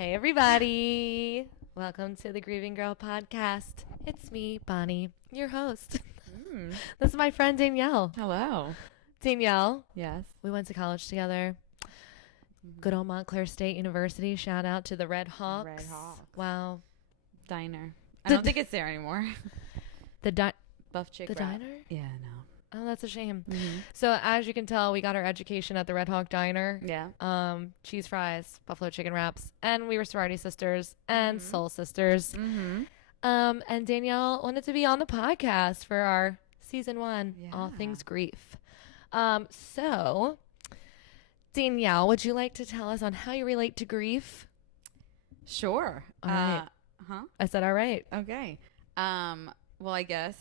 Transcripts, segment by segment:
Hey, everybody. Welcome to the Grieving Girl podcast. It's me, Bonnie, your host. This is my friend, Danielle. Hello. Danielle, Yes. we went to college together. Good old Montclair State University. Shout out to the Red Hawks. Red Hawks. Wow. Diner. I don't think it's there anymore. The Buff chick. The wrap. diner? Yeah, no. Oh, that's a shame. Mm-hmm. So as you can tell, we got our education at the Red Hawk Diner. Yeah. Cheese fries, buffalo chicken wraps, and we were sorority sisters and soul sisters. Mm-hmm. And Danielle wanted to be on the podcast for our season 1, Yeah. All Things Grief. So Danielle, would you like to tell us on how you relate to grief? Sure. All right. I said all right. Okay. Well, I guess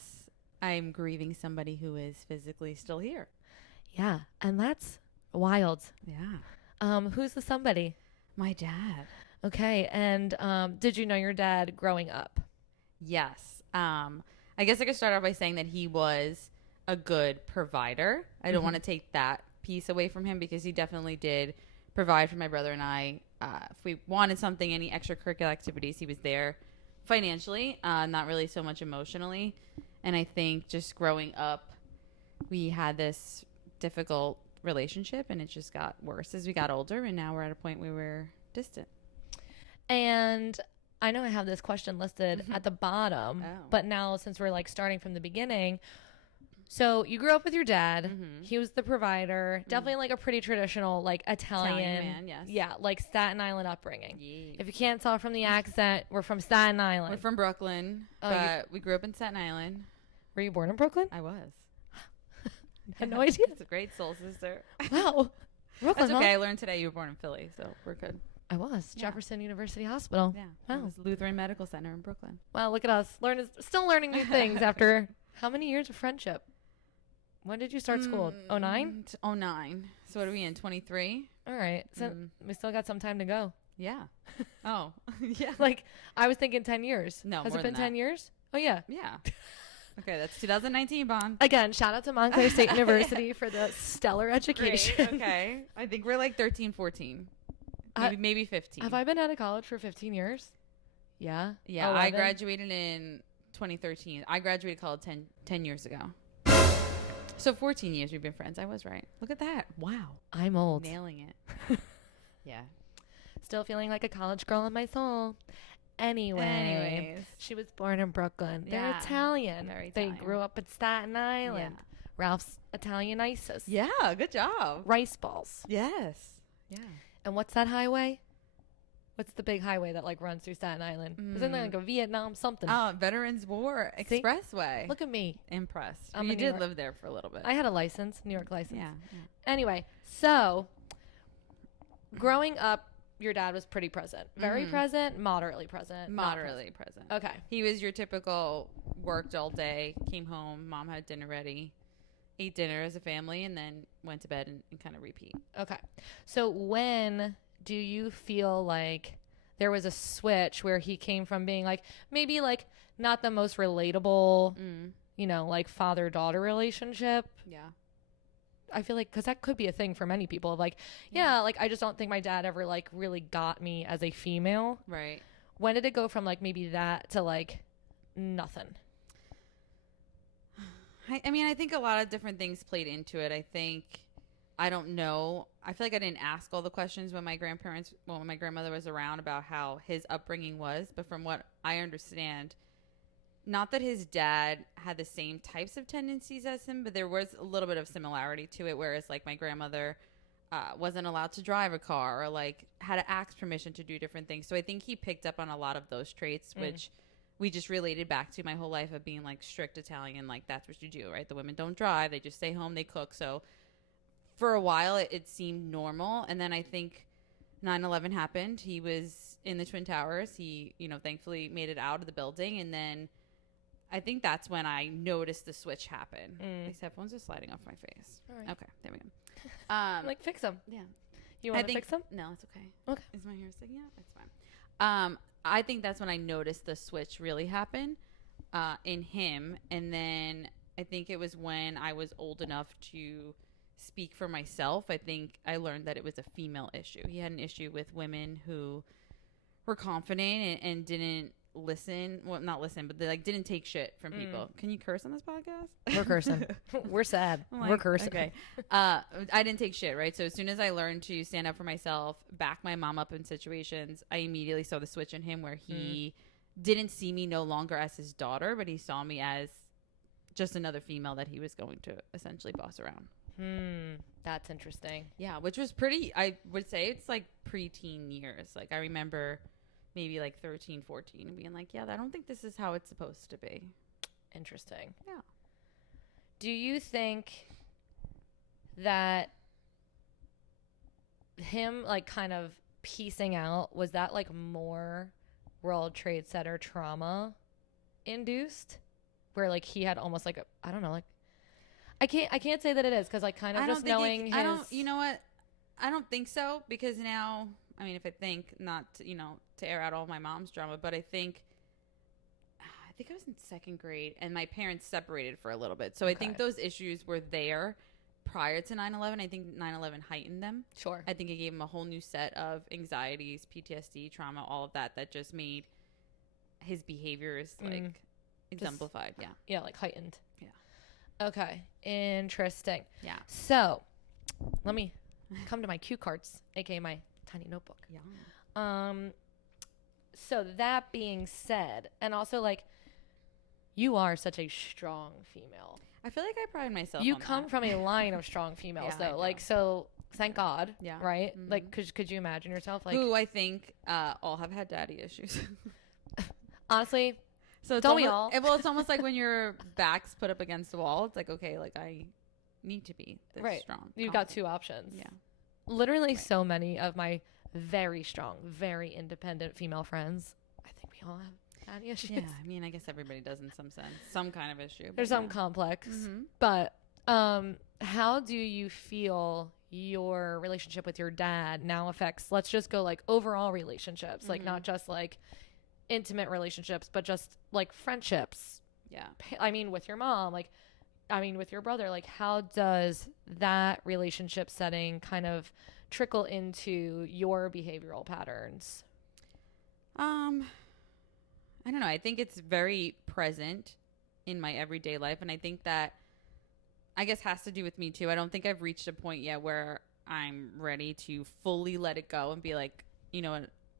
I'm grieving somebody who is physically still here. Yeah, and that's wild. Yeah. Who's the somebody? My dad. Okay, and did you know your dad growing up? Yes. I guess I could start off by saying that he was a good provider. I don't want to take that piece away from him because he definitely did provide for my brother and I. If we wanted something, any extracurricular activities, he was there financially, not really so much emotionally. And I think just growing up, we had this difficult relationship and it just got worse as we got older. And now we're at a point where we're distant. And I know I have this question listed at the bottom, but now since we're like starting from the beginning, so you grew up with your dad. He was the provider, definitely like a pretty traditional like Italian man, yes. Yeah, like Staten Island upbringing. Yeah. If you can't tell from the accent, we're from Staten Island. We're from Brooklyn, but we grew up in Staten Island. Were you born in Brooklyn? I was. I had no idea. It's a great soul sister. Wow. Brooklyn, That's okay. huh? I learned today you were born in Philly, so we're good. I was. Yeah. Jefferson University Hospital. Yeah. Wow. It was Lutheran Medical Center in Brooklyn. Wow, look at us. Still learning new things after how many years of friendship? When did you start school? 09? 09. So what are we in, 23? All right. So we still got some time to go. Yeah. Oh, yeah. Like, I was thinking 10 years. No, Has more it been than 10 that. years? Oh, yeah. Yeah. Okay, that's 2019, Bon. Again, shout out to Montclair State University for the stellar education. Great. Okay. I think we're like 13, 14. Maybe 15. Have I been out of college for 15 years? Yeah. Yeah, 11? I graduated in 2013. I graduated college 10 years ago. So 14 years we've been friends. I was right. Look at that. Wow. I'm old. Nailing it. Yeah. Still feeling like a college girl in my soul. Anyway, she was born in Brooklyn. They're Yeah. Italian. Very They Italian. grew up in Staten Island. Yeah. Ralph's Italian ISIS. Yeah, good job. Rice balls. Yes. Yeah. And what's that highway? What's the big highway that like runs through Staten Island? Isn't there like a Vietnam something? Veterans War See? Expressway. Look at me. Impressed. I'm You a New did York- live there for a little bit. I had a license, New York license. Yeah. Anyway, so growing up, your dad was pretty present. Very present, moderately present. not Moderately present. Okay. He was your typical worked all day, came home, mom had dinner ready, ate dinner as a family, and then went to bed and kind of repeat. Okay. So when do you feel like there was a switch where he came from being like maybe like not the most relatable, like father-daughter relationship? Yeah. I feel like because that could be a thing for many people of like, yeah, like I just don't think my dad ever like really got me as a female. Right. When did it go from like maybe that to like nothing? I mean, I think a lot of different things played into it. I don't know. I feel like I didn't ask all the questions when my grandmother was around about how his upbringing was. But from what I understand, not that his dad had the same types of tendencies as him, but there was a little bit of similarity to it. Whereas like my grandmother wasn't allowed to drive a car or like had to ask permission to do different things. So I think he picked up on a lot of those traits, which we just related back to my whole life of being like strict Italian. Like that's what you do, right? The women don't drive. They just stay home. They cook. So for a while it seemed normal. And then I think 9/11 happened. He was in the Twin Towers. He, thankfully made it out of the building. And then I think that's when I noticed the switch happen. These headphones are sliding off my face. All right. Okay, there we go. Like fix them. Yeah. You want to fix them? No, it's okay. Okay. Is my hair sticking out? It's fine. I think that's when I noticed the switch really happen in him. And then I think it was when I was old enough to speak for myself. I think I learned that it was a female issue. He had an issue with women who were confident and didn't listen. Well, not listen, but they like didn't take shit from people. Can you curse on this podcast? We're cursing. We're sad. We're cursing. Okay. I didn't take shit, right? So as soon as I learned to stand up for myself, back my mom up in situations, I immediately saw the switch in him where he didn't see me no longer as his daughter, but he saw me as just another female that he was going to essentially boss around. That's interesting. Yeah, which was pretty, I would say it's like preteen years. Like I remember maybe like 13, 14 and being like, yeah, I don't think this is how it's supposed to be. Interesting. Yeah. Do you think that him like kind of piecing out, was that like more World Trade Center trauma induced? Where like he had almost like a, I don't know, like I can't say that it is because like kind of just knowing his. You know what? I don't think so because now, I mean, if I think not to, to air out all my mom's drama, but I think I was in second grade and my parents separated for a little bit. So I think those issues were there prior to 9/11. I think 9/11 heightened them. Sure. I think it gave him a whole new set of anxieties, PTSD, trauma, all of that just made his behaviors like exemplified. Yeah, like heightened. Yeah. Okay. Interesting. Yeah. So let me come to my cue cards, aka my tiny notebook. Yeah. So that being said, and also like you are such a strong female. I feel like I pride myself you on come that. from a line of strong females Yeah, though. Like so thank God. Yeah. Right? Like could you imagine yourself like who I think all have had daddy issues. Honestly, so don't we all? Well, it's almost like when your back's put up against the wall, it's like, okay, like I need to be this strong. You've got two options. Yeah. Literally so many of my very strong, very independent female friends, I think we all have daddy issues. Yeah, I mean, I guess everybody does in some sense. Some kind of issue. There's some complex. But how do you feel your relationship with your dad now affects, let's just go like overall relationships, like not just like intimate relationships, but just like friendships. Yeah. I mean, with your mom, like, I mean, with your brother, like how does that relationship setting kind of trickle into your behavioral patterns? I don't know. I think it's very present in my everyday life. And I think that, I guess, has to do with me too. I don't think I've reached a point yet where I'm ready to fully let it go and be like,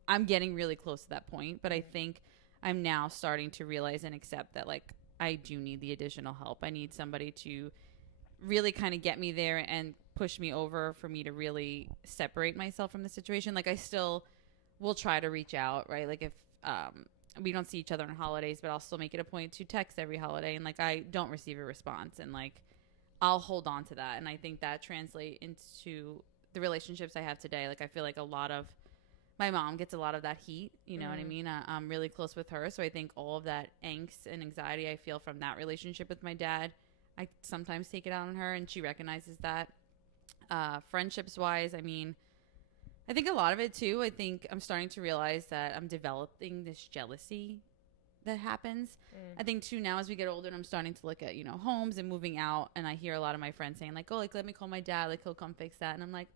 I'm getting really close to that point. But I think I'm now starting to realize and accept that, like, I do need the additional help. I need somebody to really kind of get me there and push me over for me to really separate myself from the situation. Like, I still will try to reach out, right? Like, if we don't see each other on holidays, but I'll still make it a point to text every holiday. And, like, I don't receive a response. And, like, I'll hold on to that. And I think that translates into the relationships I have today. Like, I feel like my mom gets a lot of that heat, you know what I mean? I'm really close with her. So I think all of that angst and anxiety I feel from that relationship with my dad, I sometimes take it out on her, and she recognizes that. Friendships wise, I mean, I think a lot of it too, I think I'm starting to realize that I'm developing this jealousy that happens. I think too, now as we get older and I'm starting to look at, homes and moving out, and I hear a lot of my friends saying like, oh, like, let me call my dad, like he'll come fix that. And I'm like,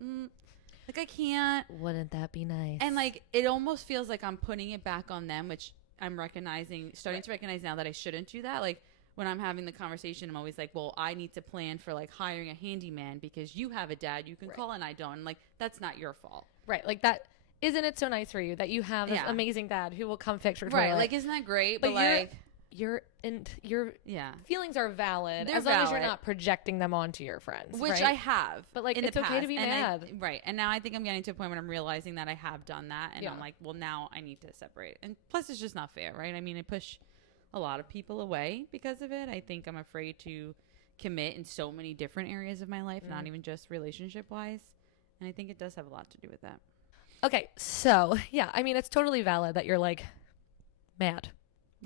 like, I can't. Wouldn't that be nice? And, like, it almost feels like I'm putting it back on them, which I'm starting to recognize now that I shouldn't do that. Like, when I'm having the conversation, I'm always like, well, I need to plan for, like, hiring a handyman because you have a dad you can call and I don't. And, like, that's not your fault. Right. Like, that. Isn't it so nice for you that you have this amazing dad who will come fix your toilet? Right. Like, isn't that great? But like, your feelings are valid as long as you're not projecting them onto your friends, which right? I have. But like, it's okay to be mad, right? And now I think I'm getting to a point where I'm realizing that I have done that, and I'm like, well, now I need to separate. And plus, it's just not fair, right? I mean, I push a lot of people away because of it. I think I'm afraid to commit in so many different areas of my life, not even just relationship wise. And I think it does have a lot to do with that. Okay, so yeah, I mean, it's totally valid that you're like mad,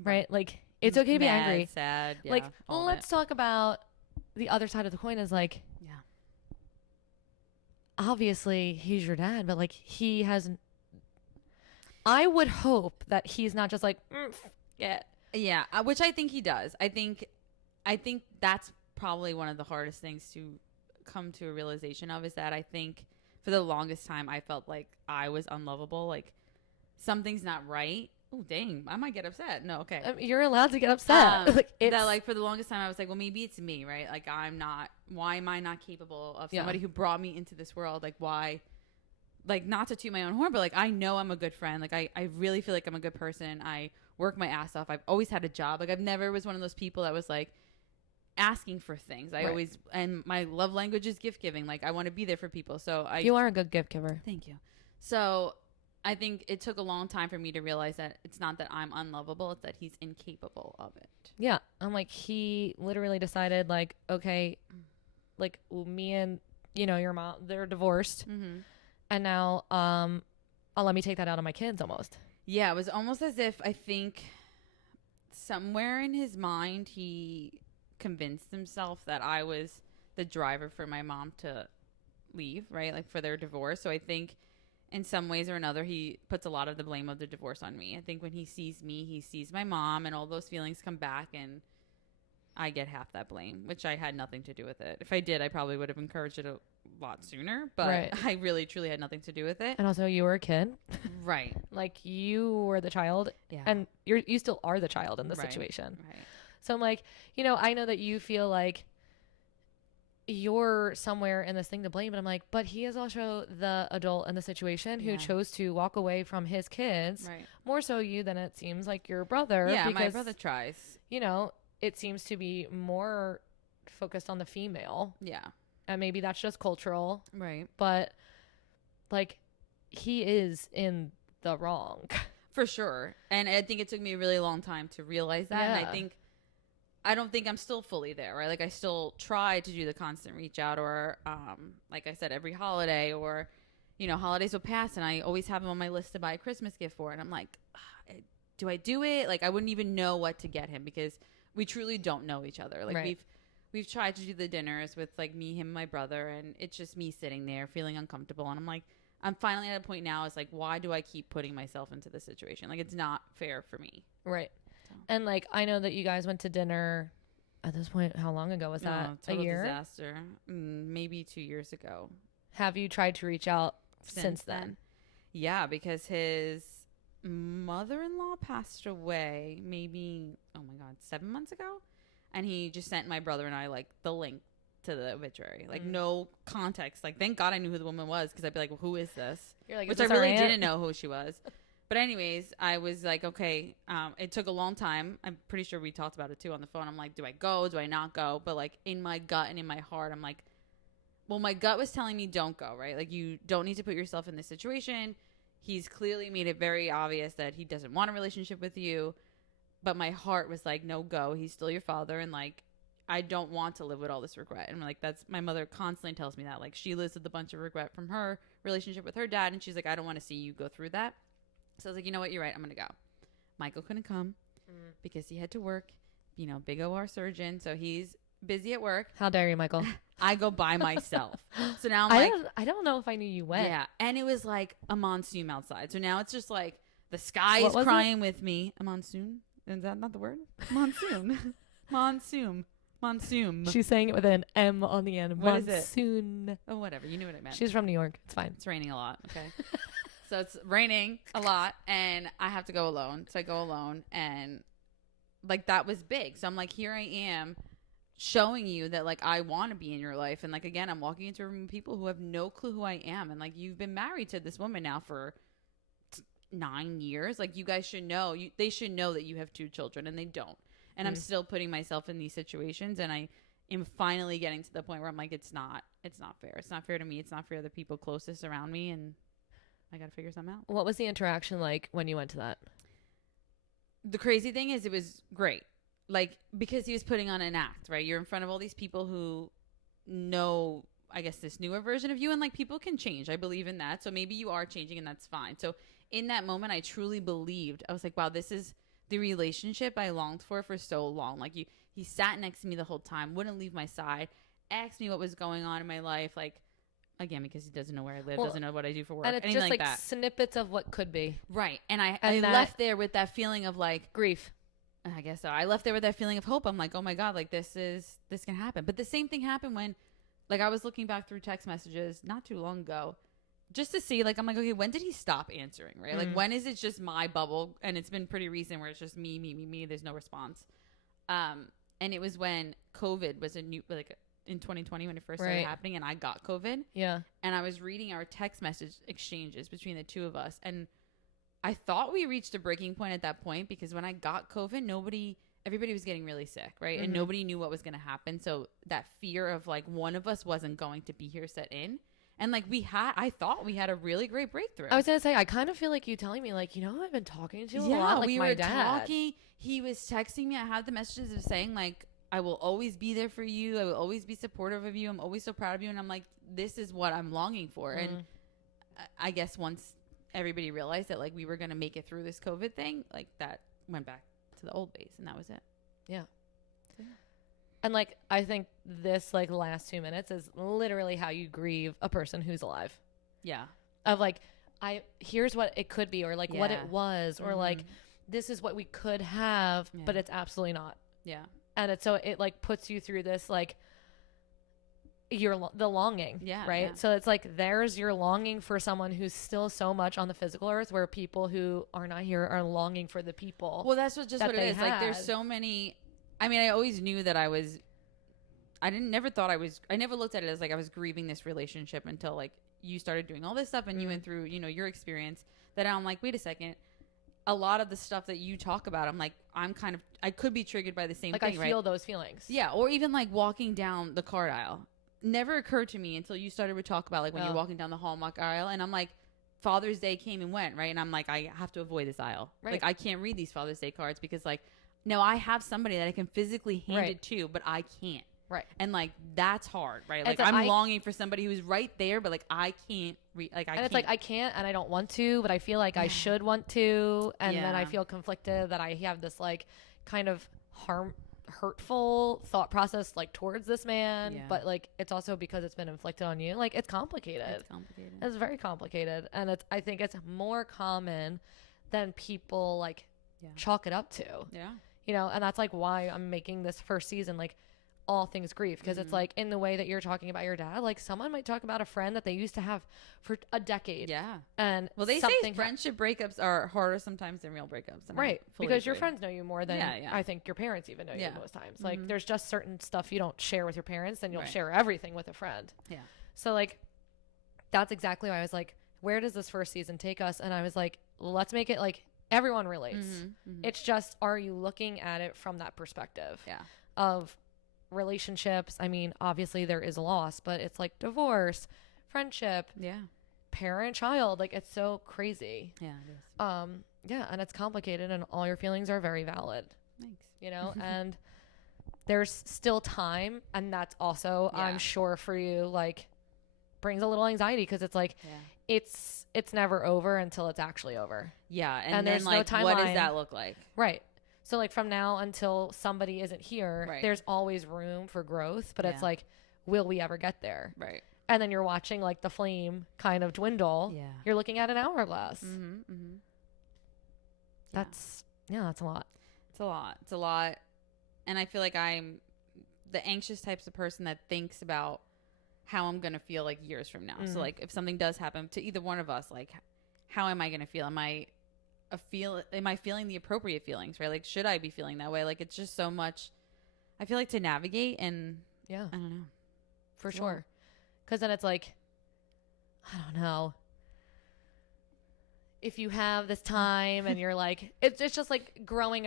right? Like, it's okay to be angry, sad. Yeah, like, let's talk about the other side of the coin. Is like, obviously he's your dad, but like he hasn't. I would hope that he's not just like, yeah, which I think he does. I think that's probably one of the hardest things to come to a realization of, is that I think for the longest time I felt like I was unlovable. Like, something's not right. Oh, dang. I might get upset. No, okay. You're allowed to get upset. That, like, for the longest time, I was like, well, maybe it's me, right? Like, why am I not capable of somebody who brought me into this world? Like, why? Like, not to toot my own horn, but, like, I know I'm a good friend. Like, I really feel like I'm a good person. I work my ass off. I've always had a job. Like, I've never was one of those people that was, like, asking for things. And my love language is gift giving. Like, I want to be there for people. So you are a good gift giver. Thank you. So I think it took a long time for me to realize that it's not that I'm unlovable, it's that he's incapable of it. Yeah. I'm like, he literally decided, like, okay, like, me and, you know, your mom, they're divorced. Mm-hmm. And now, I'll let me take that out on my kids almost. Yeah, it was almost as if I think somewhere in his mind, he convinced himself that I was the driver for my mom to leave, right? Like, for their divorce. So I think in some ways or another, he puts a lot of the blame of the divorce on me. I think when he sees me, he sees my mom, and all those feelings come back, and I get half that blame, which I had nothing to do with it. If I did, I probably would have encouraged it a lot sooner, but I really, truly had nothing to do with it. And also, you were a kid. Right. Like, you were the child, and you still are the child in this situation. Right. So I'm like, you know, I know that you feel like you're somewhere in this thing to blame, but I'm like, but he is also the adult in the situation who chose to walk away from his kids. Right. More so you than it seems like your brother. Yeah, because, my brother tries. You know, it seems to be more focused on the female. Yeah. And maybe that's just cultural. Right. But, like, he is in the wrong. For sure. And I think it took me a really long time to realize that. Yeah. And I don't think I'm still fully there, right? Like, I still try to do the constant reach out, or, like I said, every holiday, or, you know, holidays will pass and I always have him on my list to buy a Christmas gift for. And I'm like, do I do it? Like, I wouldn't even know what to get him because we truly don't know each other. Like, we've tried to do the dinners with, like, me, him, and my brother, and it's just me sitting there feeling uncomfortable. And I'm like, I'm finally at a point now, it's like, why do I keep putting myself into this situation? Like, it's not fair for me. Right. And, like, I know that you guys went to dinner at this point. How long ago was that? A year? Disaster. Maybe 2 years ago. Have you tried to reach out since then? Yeah, because his mother-in-law passed away maybe, 7 months ago. And he just sent my brother and I, like, the link to the obituary. Like, no context. Like, thank God I knew who the woman was, because I'd be like, well, who is this? You're like, which I really didn't know who she was. But anyways, I was like, okay, it took a long time. I'm pretty sure we talked about it too on the phone. I'm like, do I go? Do I not go? But, like, in my gut and in my heart, I'm like, well, my gut was telling me don't go, right? Like, you don't need to put yourself in this situation. He's clearly made it very obvious that he doesn't want a relationship with you. But my heart was like, no, go. He's still your father. And, like, I don't want to live with all this regret. And, like, that's, my mother constantly tells me that. Like, she lives with a bunch of regret from her relationship with her dad. And she's like, I don't want to see you go through that. So I was like, you know what? You're right. I'm going to go. Michael couldn't come because he had to work, you know, big OR surgeon. So he's busy at work. How dare you, Michael? I go by myself. So now I'm I don't know if I knew you went. Yeah. And it was like a monsoon outside. So now it's just like the sky is crying with me. A monsoon? Is that not the word? Monsoon. Monsoon. She's saying it with an M on the end. What is it? Monsoon. Oh, whatever. You knew what I meant. She's from New York. It's fine. It's raining a lot. Okay. So it's raining a lot and I have to go alone. So I go alone and, like, that was big. So I'm like, here I am showing you that, like, I want to be in your life. And, like, again, I'm walking into a room of people who have no clue who I am. And, like, you've been married to this woman now for 9 years. Like, you guys should know. They should know that you have 2 children and they don't. And I'm still putting myself in these situations. And I am finally getting to the point where I'm like, it's not fair. It's not fair to me. It's not fair to the people closest around me. And I got to figure something out. What was the interaction like when you went to that? The crazy thing is it was great. Like, because he was putting on an act, right? You're in front of all these people who know, I guess, this newer version of you. And, like, people can change. I believe in that. So maybe you are changing and that's fine. So in that moment, I truly believed. I was like, wow, this is the relationship I longed for so long. Like, he sat next to me the whole time, wouldn't leave my side, asked me what was going on in my life. Like, again, because he doesn't know where I live, doesn't know what I do for work, and it's anything just like like that. Snippets of what could be. Right. And I left there with that feeling of, like, grief. I guess so. I left there with that feeling of hope. I'm like, oh my God, like, this can happen. But the same thing happened when, like, I was looking back through text messages not too long ago, just to see, like, I'm like, okay, when did he stop answering, right? Like, when is it just my bubble? And it's been pretty recent where it's just me. There's no response. And it was when COVID was in 2020 when it first started happening, and I got COVID. Yeah. And I was reading our text message exchanges between the two of us, and I thought we reached a breaking point at that point, because when I got COVID, everybody was getting really sick, right? And nobody knew what was going to happen. So that fear of like one of us wasn't going to be here set in. And like I thought we had a really great breakthrough. I was going to say, I kind of feel like you telling me like, who I've been talking to a lot, like we my were dad. talking. He was texting me. I have the messages of saying like, I will always be there for you. I will always be supportive of you. I'm always so proud of you. And I'm like, this is what I'm longing for. And I guess once everybody realized that like we were going to make it through this COVID thing, like that went back to the old base, and that was it. Yeah. And like, I think this like last 2 minutes is literally how you grieve a person who's alive. Yeah. Of like, here's what it could be, or like what it was, or like, this is what we could have, but it's absolutely not. Yeah. And it like puts you through this, like the longing. Yeah. Right. Yeah. So it's like, there's your longing for someone who's still so much on the physical earth, where people who are not here are longing for the people. Well, that's what it is. Had. Like, there's so many. I mean, I always knew that I never looked at it as like I was grieving this relationship until like you started doing all this stuff and you went through, your experience, that I'm like, wait a second. A lot of the stuff that you talk about, I'm like, I could be triggered by the same thing, right? I feel those feelings. Yeah. Or even like walking down the card aisle. Never occurred to me until you started to talk about like when you're walking down the Hallmark aisle, and I'm like, Father's Day came and went, right? And I'm like, I have to avoid this aisle. Right. Like, I can't read these Father's Day cards because like, no, I have somebody that I can physically hand it to, but I can't. Right. And like, that's hard, right? Like, I'm longing for somebody who's right there, but like, I can't read. Like, it's like, I can't, and I don't want to, but I feel like I should want to. And then I feel conflicted that I have this like kind of hurtful thought process like towards this man, but like, it's also because it's been inflicted on you. Like, it's complicated. It's very complicated. And I think it's more common than people like chalk it up to. Yeah. And that's like why I'm making this first season like all things grief, because it's like, in the way that you're talking about your dad, like someone might talk about a friend that they used to have for a decade. Yeah. And well, they say friendship breakups are harder sometimes than real breakups. Right. Because your friends know you more than I think your parents even know you most times. Like, there's just certain stuff you don't share with your parents, then you'll share everything with a friend. Yeah. So like, that's exactly why I was like, where does this first season take us? And I was like, let's make it like everyone relates. It's just, are you looking at it from that perspective? Yeah. Of relationships. I mean, obviously there is a loss, but it's like divorce, friendship, parent, child. Like, it's so crazy. Yeah, it is. Yeah, and it's complicated, and all your feelings are very valid. Thanks. And there's still time, and that's also, I'm sure for you, like, brings a little anxiety, because it's like, it's never over until it's actually over. Yeah, and then like, no timeline. What does that look like? Right. So like, from now until somebody isn't here, there's always room for growth, but it's like, will we ever get there? Right. And then you're watching like the flame kind of dwindle. Yeah. You're looking at an hourglass. That's a lot. It's a lot. And I feel like I'm the anxious types of person that thinks about how I'm going to feel like years from now. So like, if something does happen to either one of us, like, how am I going to feel? Am I feeling the appropriate feelings, right? Like, should I be feeling that way? Like, it's just so much, I feel like, to navigate, and I don't know. For sure. Because then it's like, I don't know. If you have this time and you're like, it's just like growing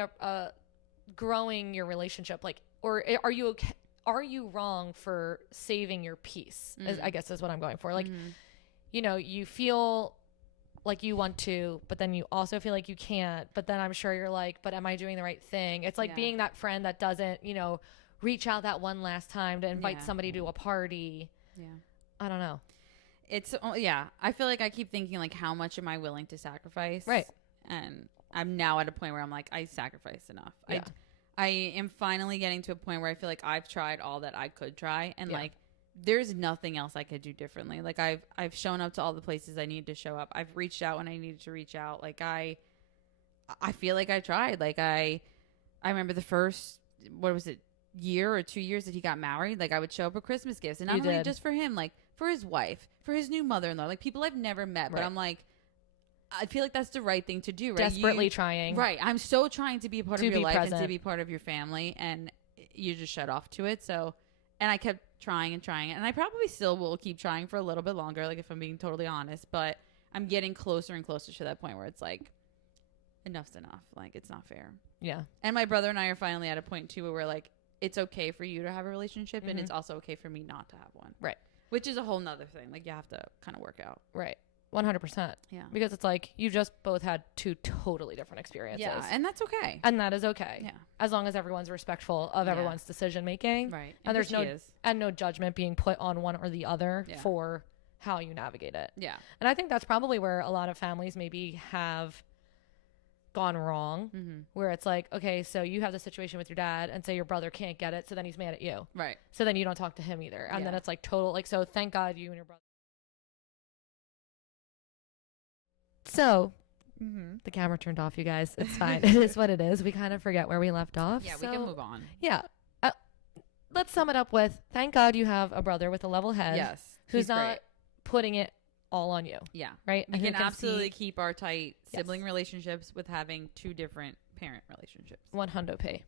your relationship. Like, or are you okay? Are you wrong for saving your peace? I guess is what I'm going for. Like, you feel like you want to, but then you also feel like you can't, but then I'm sure you're like, but am I doing the right thing? It's like being that friend that doesn't, reach out that one last time to invite somebody to a party. Yeah. I don't know. It's, I feel like I keep thinking like, how much am I willing to sacrifice? Right. And I'm now at a point where I'm like, I sacrificed enough. Yeah. I am finally getting to a point where I feel like I've tried all that I could try, and like, there's nothing else I could do differently. Like, I've shown up to all the places I need to show up. I've reached out when I needed to reach out. Like, I feel like I tried. Like, I remember the first, year or 2 years that he got married. Like, I would show up with Christmas gifts, and not only just for him, like for his wife, for his new mother-in-law, like people I've never met. But I'm like, I feel like that's the right thing to do, right? Desperately trying. Right. I'm so trying to be a part of your life and to be part of your family, and you just shut off to it. So, and I kept trying and trying, and I probably still will keep trying for a little bit longer, like if I'm being totally honest, but I'm getting closer and closer to that point where it's like, enough's enough. Like, it's not fair. Yeah. And my brother and I are finally at a point too where we're like, it's okay for you to have a relationship, and it's also okay for me not to have one. Right. Which is a whole nother thing. Like, you have to kind of work out. Right. 100%. Yeah. Because it's like, you just both had two totally different experiences. Yeah. And that's okay. And that is okay. Yeah. As long as everyone's respectful of everyone's decision making. Right. And there's no judgment being put on one or the other for how you navigate it. Yeah. And I think that's probably where a lot of families maybe have gone wrong, where it's like, okay, so you have the situation with your dad and say your brother can't get it, so then he's mad at you. Right. So then you don't talk to him either. And then it's like total, like, so thank God you and your brother. So the camera turned off, you guys. It's fine. It is what it is. We kind of forget where we left off. Yeah, so, we can move on. Yeah. Let's sum it up with, thank God you have a brother with a level head. Yes. Who's not putting it all on you. Yeah. Right? We can absolutely keep our tight sibling relationships with having two different parent relationships. 100p.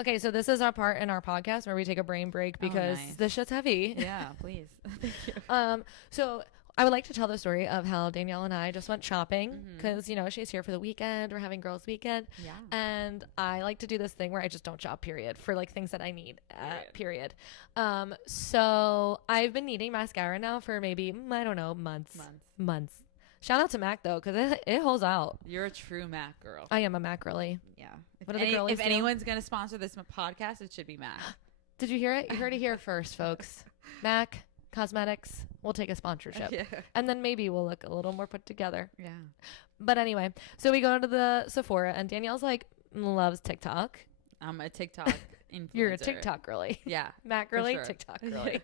Okay, so this is our part in our podcast where we take a brain break because this shit's heavy. Yeah, please. Thank you. So I would like to tell the story of how Danielle and I just went shopping because, you know, she's here for the weekend. We're having girls' weekend. Yeah. And I like to do this thing where I just don't shop, period, for like things that I need, period. So I've been needing mascara now for maybe, I don't know, months. Shout out to MAC though, because it holds out. You're a true MAC girl. I am a MAC girly. Yeah. If anyone's going to sponsor this podcast, it should be MAC. Did you hear it? You heard it here first, folks. MAC Cosmetics, we'll take a sponsorship. And then maybe we'll look a little more put together. Yeah. But anyway, so we go to the Sephora and Danielle's like, loves TikTok. I'm a TikTok influencer. You're a TikTok girly. Yeah. Mac girly, sure. TikTok girly.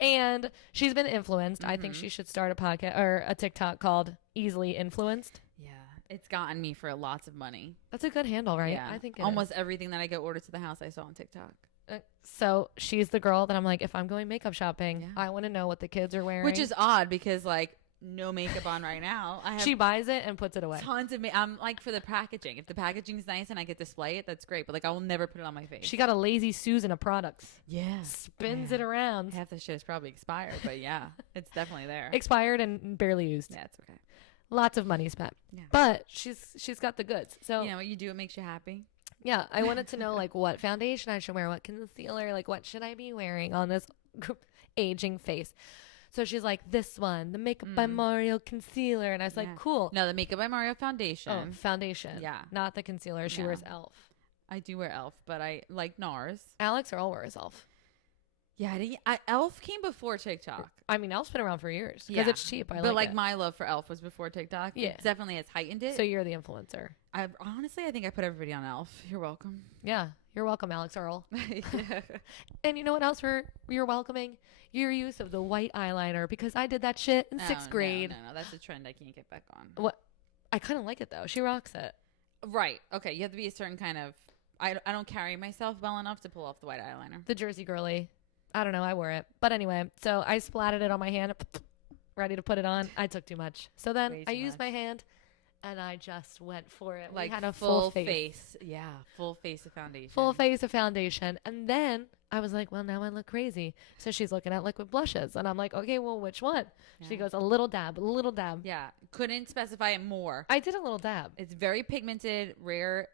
And she's been influenced. I think she should start a podcast or a TikTok called Easily Influenced. Yeah. It's gotten me for lots of money. That's a good handle, right? Yeah. I think almost everything that I get ordered to the house I saw on TikTok. So she's the girl that I'm like, if I'm going makeup shopping, I want to know what the kids are wearing. Which is odd because like no makeup on right now. She buys it and puts it away. Tons of I'm like for the packaging. If the packaging's nice and I get to display it, that's great. But like I will never put it on my face. She got a lazy Susan of products. Yeah. Spins it around. Half the shit is probably expired, but yeah, it's definitely there. Expired and barely used. Yeah, it's okay. Lots of money spent. Yeah. But she's got the goods. So you know what you do, it makes you happy. Yeah, I wanted to know like what foundation I should wear, what concealer, like what should I be wearing on this aging face. So she's like, this one, the Makeup by Mario concealer. And I was like, cool. No, the Makeup by Mario foundation. Oh, foundation. Yeah. Not the concealer. She wears e.l.f. I do wear e.l.f., but I like NARS. Alex Earl wears e.l.f. Yeah, e.l.f. came before TikTok. I mean, e.l.f.'s been around for years because it's cheap. But like my love for e.l.f. was before TikTok. Yeah. It definitely has heightened it. So you're the influencer. I think I put everybody on e.l.f. You're welcome. Yeah, you're welcome, Alex Earl. And you know what else you're welcoming? Your use of the white eyeliner because I did that shit in sixth grade. No, that's a trend I can't get back on. What? I kind of like it though. She rocks it. Right. Okay. You have to be a certain kind of. I don't carry myself well enough to pull off the white eyeliner. The Jersey girly. I don't know. I wore it. But anyway, so I splatted it on my hand, ready to put it on. I took too much. So then I used my hand and I just went for it. Like had a full face. Yeah. Full face of foundation. Full face of foundation. And then I was like, well, now I look crazy. So she's looking at liquid blushes. And I'm like, okay, well, which one? Yeah. She goes, a little dab, a little dab. Yeah. Couldn't specify it more. I did a little dab. It's very pigmented, rare.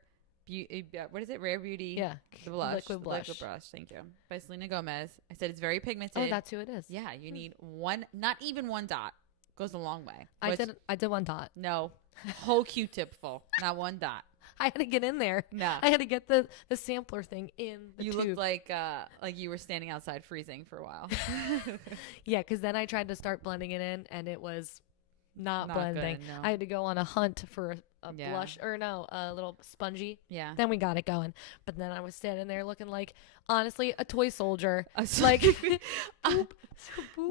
What is it? Rare Beauty. Yeah. The blush. Liquid blush. Liquid brush. Thank you. By Selena Gomez. I said it's very pigmented. Oh, that's who it is. Yeah. You need one, not even one dot. Goes a long way. I did one dot. No. Whole Q-tip full. Not one dot. I had to get in there. No. I had to get the sampler thing in the tube. You looked like you were standing outside freezing for a while. Yeah, because then I tried to start blending it in, and it was not blending. Good, no. I had to go on a hunt for a blush, or no, a little spongy. Yeah. Then we got it going. But then I was standing there looking like, honestly, a toy soldier. Like,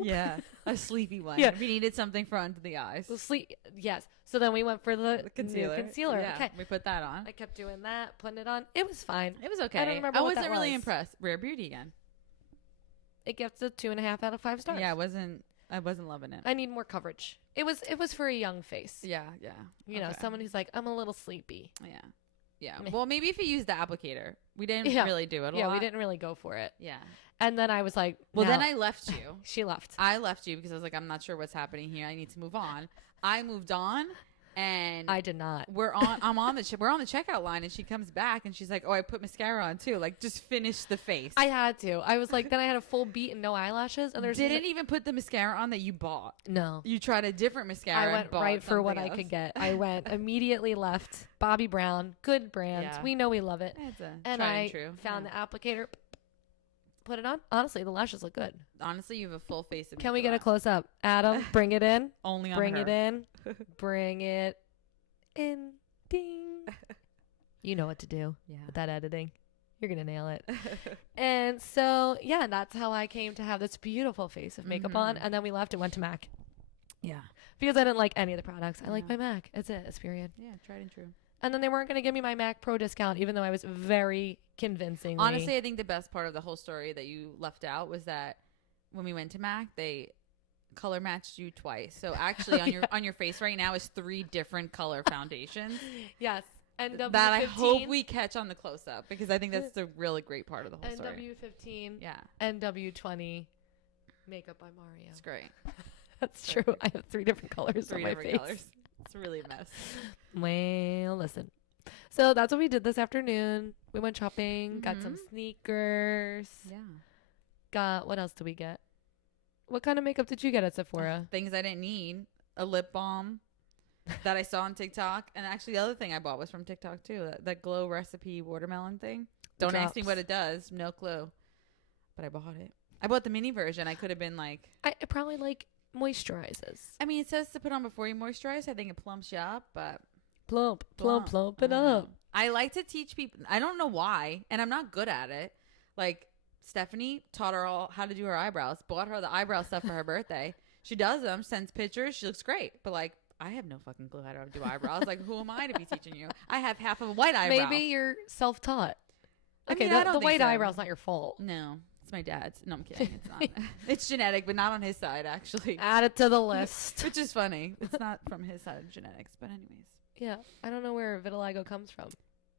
yeah, a sleepy one. Yeah. If you needed something for under the eyes. Yes. So then we went for the concealer. Yeah. Okay. We put that on. I kept doing that, putting it on. It was fine. It was okay. I don't remember I wasn't really impressed. Rare Beauty again. it gets a 2.5 out of 5 stars. Yeah, I wasn't loving it. I need more coverage. It was for a young face. Yeah. You know, someone who's like, I'm a little sleepy. Yeah. Well, maybe if you use the applicator. We didn't really do it a lot. Yeah, we didn't really go for it. Yeah. And then I was like, well, then I left you. She left. I left you because I was like, I'm not sure what's happening here. I need to move on. I moved on. And I did not. We're on the checkout line, and she comes back and she's like, "Oh, I put mascara on too. Like, just finish the face." I had to. I was like, then I had a full beat and no eyelashes, and didn't even put the mascara on that you bought. No, you tried a different mascara. I went right for what I could get. I went immediately left. Bobbi Brown, good brand. Yeah. We know we love it. And I found the applicator. Put it on. Honestly, the lashes look good. Honestly, you have a full face. Can we get a close up, Adam? Bring it in. Only on Bring her. it in. Bring it in. Ding. You know what to do with that editing. You're gonna nail it. And so that's how I came to have this beautiful face of makeup on. And then we left and went to MAC. Yeah, because I didn't like any of the products. I like my MAC. That's it. It's period. Yeah, tried and true. And then they weren't going to give me my MAC Pro discount, even though I was very convincingly. Honestly, I think the best part of the whole story that you left out was that when we went to MAC, they color matched you twice. So actually, on your face right now is 3 different color foundations. Yes, NW15. That I hope we catch on the close up, because I think that's the really great part of the whole story. NW15. Yeah. NW20. Makeup by Mario. It's great. That's true. I have 3 different colors on my face. Colors. It's really a mess. Well, listen. So that's what we did this afternoon. We went shopping, got some sneakers. Yeah. What else did we get? What kind of makeup did you get at Sephora? Things I didn't need. A lip balm that I saw on TikTok. And actually, the other thing I bought was from TikTok too. That Glow Recipe watermelon thing. Don't ask me what it does. No clue. But I bought it. I bought the mini version. I could have been like... It probably moisturizes. I mean, it says to put on before you moisturize. I think it plumps you up, but... Plump it up. I like to teach people. I don't know why, and I'm not good at it. Like, Stephanie taught her all how to do her eyebrows. Bought her the eyebrow stuff for her birthday. She does them, sends pictures. She looks great. But, like, I have no fucking clue how to do eyebrows. Like, who am I to be teaching you? I have half of a white eyebrow. Maybe you're self-taught. Okay, I mean, the white eyebrow's not your fault. No. It's my dad's. No, I'm kidding. It's not. It's genetic, but not on his side, actually. Add it to the list. Which is funny. It's not from his side of genetics. But anyways. Yeah. I don't know where vitiligo comes from.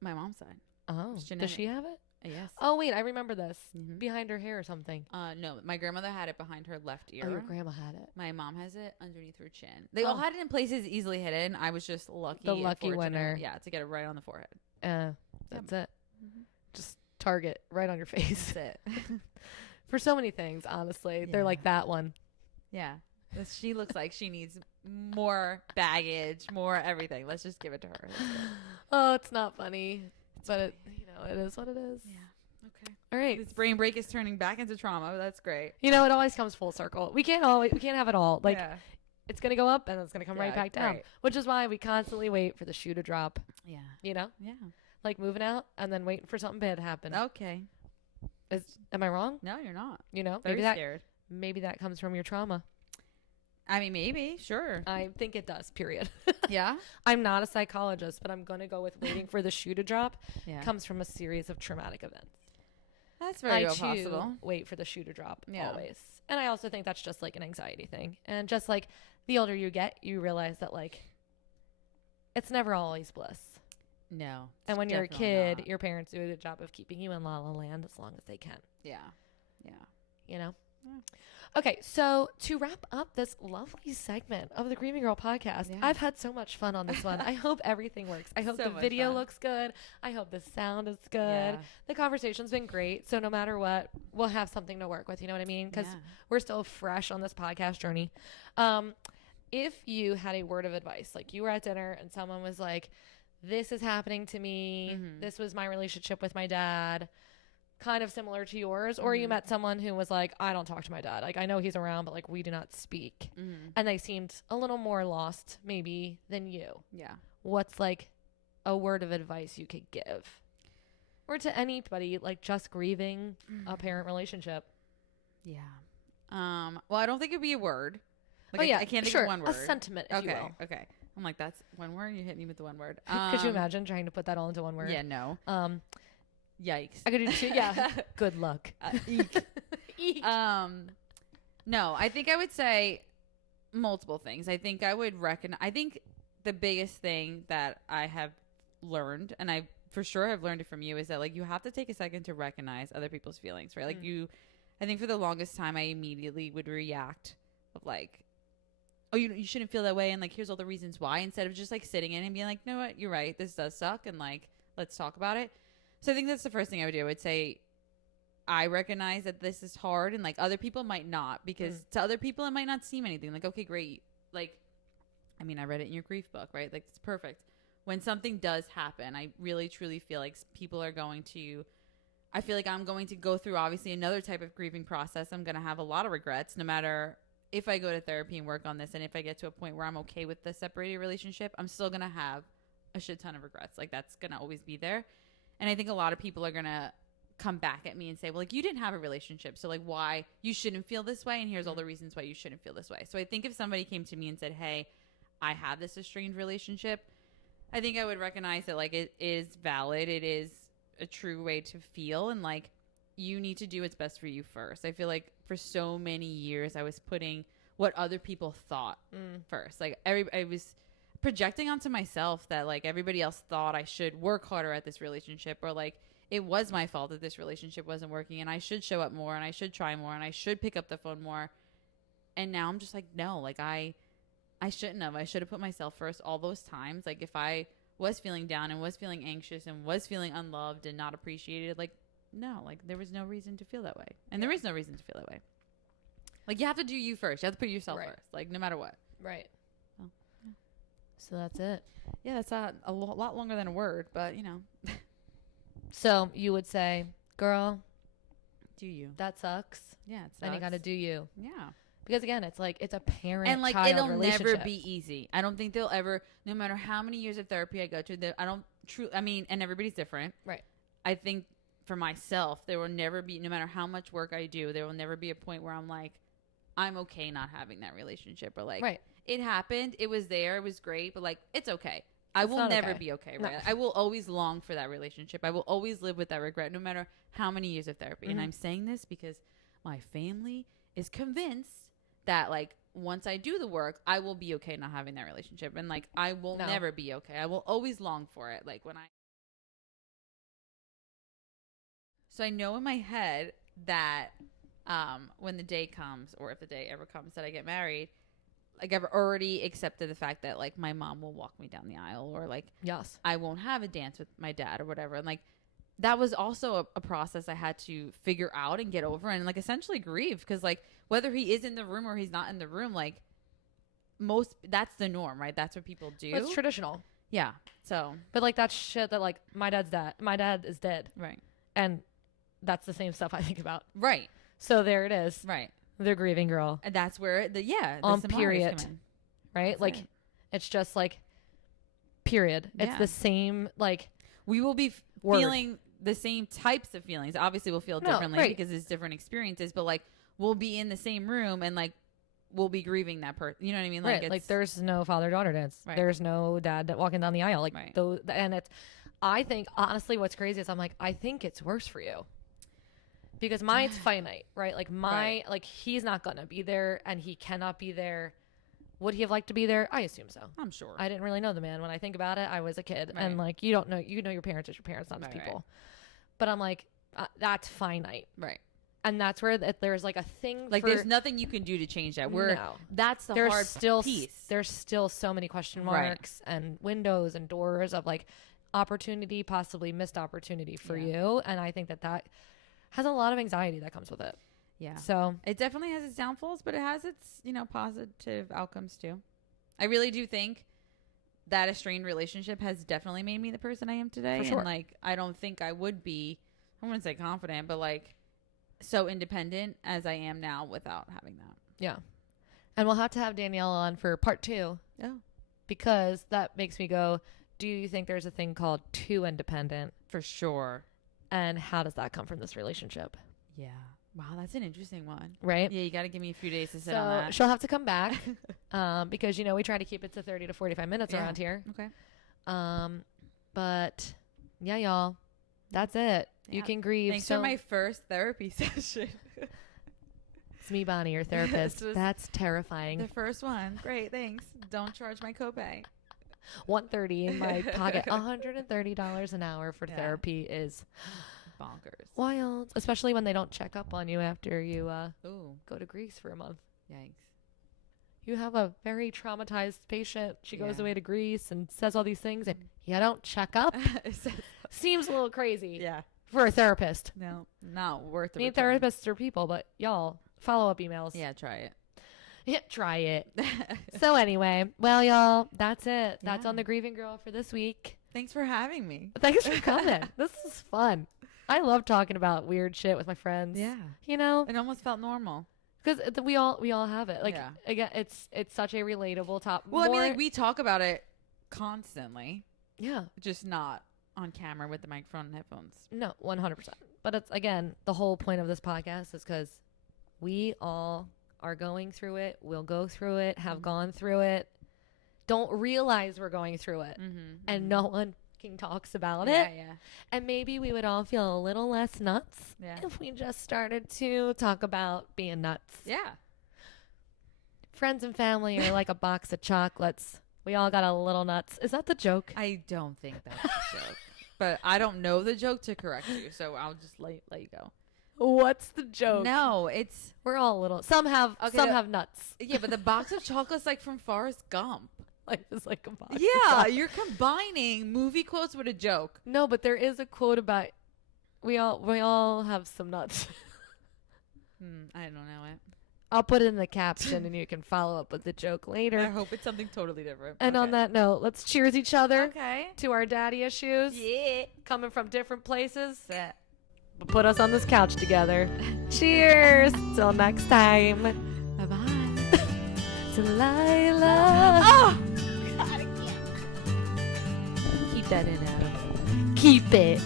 My mom's side. Oh. Does she have it? Yes. Oh, wait. I remember this. Behind her hair or something. No. My grandmother had it behind her left ear. Oh, your grandma had it. My mom has it underneath her chin. They all had it in places easily hidden. I was just lucky. The lucky winner. Yeah, to get it right on the forehead. That's it. Just target right on your face. That's it. For so many things, honestly. They're like that one. Yeah. She looks like she needs more baggage, more everything. Let's just give it to her. Oh, it's not funny. But it is what it is. Yeah. Okay. All right. This brain break is turning back into trauma. That's great. It always comes full circle. We can't have it all. Like it's going to go up and it's going to come right back down, which is why we constantly wait for the shoe to drop. Yeah. Yeah. Like moving out and then waiting for something bad to happen. Okay. Am I wrong? No, you're not. Very scared. Maybe that comes from your trauma. I mean, maybe. Sure. I think it does, period. Yeah? I'm not a psychologist, but I'm going to go with waiting for the shoe to drop. Comes from a series of traumatic events. That's very possible. Wait for the shoe to drop always. And I also think that's just like an anxiety thing. And just like the older you get, you realize that like it's never always bliss. No. And when you're a kid, your parents do a good job of keeping you in la la land as long as they can. Yeah. Yeah. Yeah. Okay, so to wrap up this lovely segment of the Grieving Girl podcast, I've had so much fun on this one. I hope everything works. I hope the video looks good. I hope the sound is good. Yeah. The conversation's been great. So no matter what, we'll have something to work with. You know what I mean? Because we're still fresh on this podcast journey. If you had a word of advice, like you were at dinner and someone was like, this is happening to me. This was my relationship with my dad. Kind of similar to yours, or you met someone who was like, I don't talk to my dad. Like, I know he's around, but like, we do not speak. And they seemed a little more lost maybe than you. Yeah. What's like a word of advice you could give? Or to anybody like just grieving a parent relationship? Yeah. Well, I don't think it'd be a word. Like, I can't think of one word. A sentiment, if you will. Okay. I'm like, that's one word? You hit me with the one word. Could you imagine trying to put that all into one word? Yeah, no. Yikes. I could do 2. Yeah. Good luck. Eek. No, I think I would say multiple things. I think I would I think the biggest thing that I have learned, and I for sure have learned it from you, is that like you have to take a second to recognize other people's feelings, right? Like I think for the longest time I immediately would react of like, oh, you shouldn't feel that way, and like here's all the reasons why, instead of just like sitting in and being like, you know what, you're right, this does suck, and like let's talk about it. So I think that's the first thing I would do. I would say I recognize that this is hard, and like other people might not, because to other people it might not seem anything. Like, okay, great. Like, I mean, I read it in your grief book, right? Like, it's perfect. When something does happen, I really truly feel like people are going to, I feel like I'm going to go through obviously another type of grieving process. I'm going to have a lot of regrets, no matter if I go to therapy and work on this, and if I get to a point where I'm okay with the separated relationship, I'm still going to have a shit ton of regrets. Like, that's going to always be there. And I think a lot of people are going to come back at me and say, well, like, you didn't have a relationship, so like why you shouldn't feel this way, and here's all the reasons why you shouldn't feel this way. So I think if somebody came to me and said, hey, I have this estranged relationship, I think I would recognize that like it is valid, it is a true way to feel, and like you need to do what's best for you first. I feel like for so many years I was putting what other people thought first. Like I was projecting onto myself that like everybody else thought I should work harder at this relationship, or like it was my fault that this relationship wasn't working, and I should show up more, and I should try more, and I should pick up the phone more. And now I'm just like, no, like I shouldn't have. I should have put myself first all those times. Like if I was feeling down and was feeling anxious and was feeling unloved and not appreciated, like no, like there was no reason to feel that way. And there is no reason to feel that way. Like you have to do you first. You have to put yourself first, like no matter what. Right. So, yeah. So that's it. Yeah, that's a lot longer than a word, but you know. So you would say, girl, do you. That sucks. Yeah, it sucks. And you got to do you. Yeah. Because again, it's like it's a parent-child and like it'll never be easy. I don't think they'll ever, no matter how many years of therapy I go to, I don't I mean, and everybody's different. Right. I think for myself, there will never be, no matter how much work I do, there will never be a point where I'm like, I'm okay not having that relationship, or like, it happened, it was there, it was great, but like, it's okay. I will never be okay, right? No. I will always long for that relationship. I will always live with that regret, no matter how many years of therapy. And I'm saying this because my family is convinced that like once I do the work, I will be okay not having that relationship. And like, I will never be okay. I will always long for it. Like so I know in my head that when the day comes, or if the day ever comes that I get married, like I've already accepted the fact that like my mom will walk me down the aisle, or like I won't have a dance with my dad or whatever. And like that was also a process I had to figure out and get over, and like essentially grieve, because like whether he is in the room or he's not in the room, like that's the norm, right? That's what people do. It's traditional. Yeah. So, but like that's shit that like my dad is dead. Right. And that's the same stuff I think about. Right. So there it is. Right. The grieving girl. And that's where the period. Come in. Right? That's like it's just like period. Yeah. It's the same, like we will be feeling the same types of feelings. Obviously we'll feel differently because it's different experiences, but like we'll be in the same room and like we'll be grieving that person. You know what I mean? Like like there's no father-daughter dance. Right. There's no dad walking down the aisle. Like those, and it's, I think honestly what's crazy is I'm like, I think it's worse for you. Because mine's finite, right? Like like he's not gonna be there, and he cannot be there. Would he have liked to be there? I assume so. I'm sure. I didn't really know the man when I think about it. I was a kid, and like you don't know. You know your parents as your parents, not as people. But I'm like, that's finite, right? And that's where there's like a thing. Like there's nothing you can do to change that. That's the hard piece. There's still so many question marks and windows and doors of like opportunity, possibly missed opportunity for you, and I think that has a lot of anxiety that comes with it. Yeah. So it definitely has its downfalls, but it has its, positive outcomes too. I really do think that a strained relationship has definitely made me the person I am today. For sure. And like, I don't think I would be, I wouldn't say confident, but like so independent as I am now without having that. Yeah. And we'll have to have Danielle on for part 2. Oh. Because that makes me go, do you think there's a thing called too independent? For sure. And how does that come from this relationship? Yeah. Wow, that's an interesting one. Right? Yeah, you got to give me a few days to sit on that. She'll have to come back because, we try to keep it to 30 to 45 minutes around here. Okay. But, yeah, y'all, that's it. Yeah. You can grieve. Thanks for my first therapy session. It's me, Bonnie, your therapist. That's terrifying. The first one. Great, thanks. Don't charge my copay. $130 in my pocket. $130 an hour for therapy is bonkers. Wild. Especially when they don't check up on you after you go to Greece for a month. Yikes. You have a very traumatized patient. She goes away to Greece and says all these things, and you don't check up. Seems a little crazy. Yeah. For a therapist. No, not worth it. Therapists are people, but y'all, follow-up emails. Yeah, try it. Yeah, try it. So anyway, well, y'all, that's it. That's on the Grieving Girl for this week. Thanks for having me. Thanks for coming. This is fun. I love talking about weird shit with my friends. Yeah. You know? It almost felt normal. Because we all have it. Like, again, it's such a relatable topic. Well, I mean, like, we talk about it constantly. Yeah. Just not on camera with the microphone and headphones. No, 100%. But it's, again, the whole point of this podcast is because we all are going through it. We'll go through it, have gone through it. Don't realize we're going through it. And no one talks about it. Yeah. And maybe we would all feel a little less nuts if we just started to talk about being nuts. Yeah. Friends and family are like a box of chocolates. We all got a little nuts. Is that the joke? I don't think that's the joke. But I don't know the joke to correct you, so I'll just let you go. What's the joke? No, it's... We're all a little... Some have nuts. Yeah, but the box of chocolates like from Forrest Gump. Life is like a box. Yeah, you're combining movie quotes with a joke. No, but there is a quote about we all have some nuts. I don't know it. I'll put it in the caption and you can follow up with the joke later. I hope it's something totally different. And on that note, let's cheers each other to our daddy issues. Yeah. Coming from different places. But put us on this couch together. Cheers. Till next time. Bye-bye. Delilah. Oh! God, I can't. Keep that in, Adam. Keep it.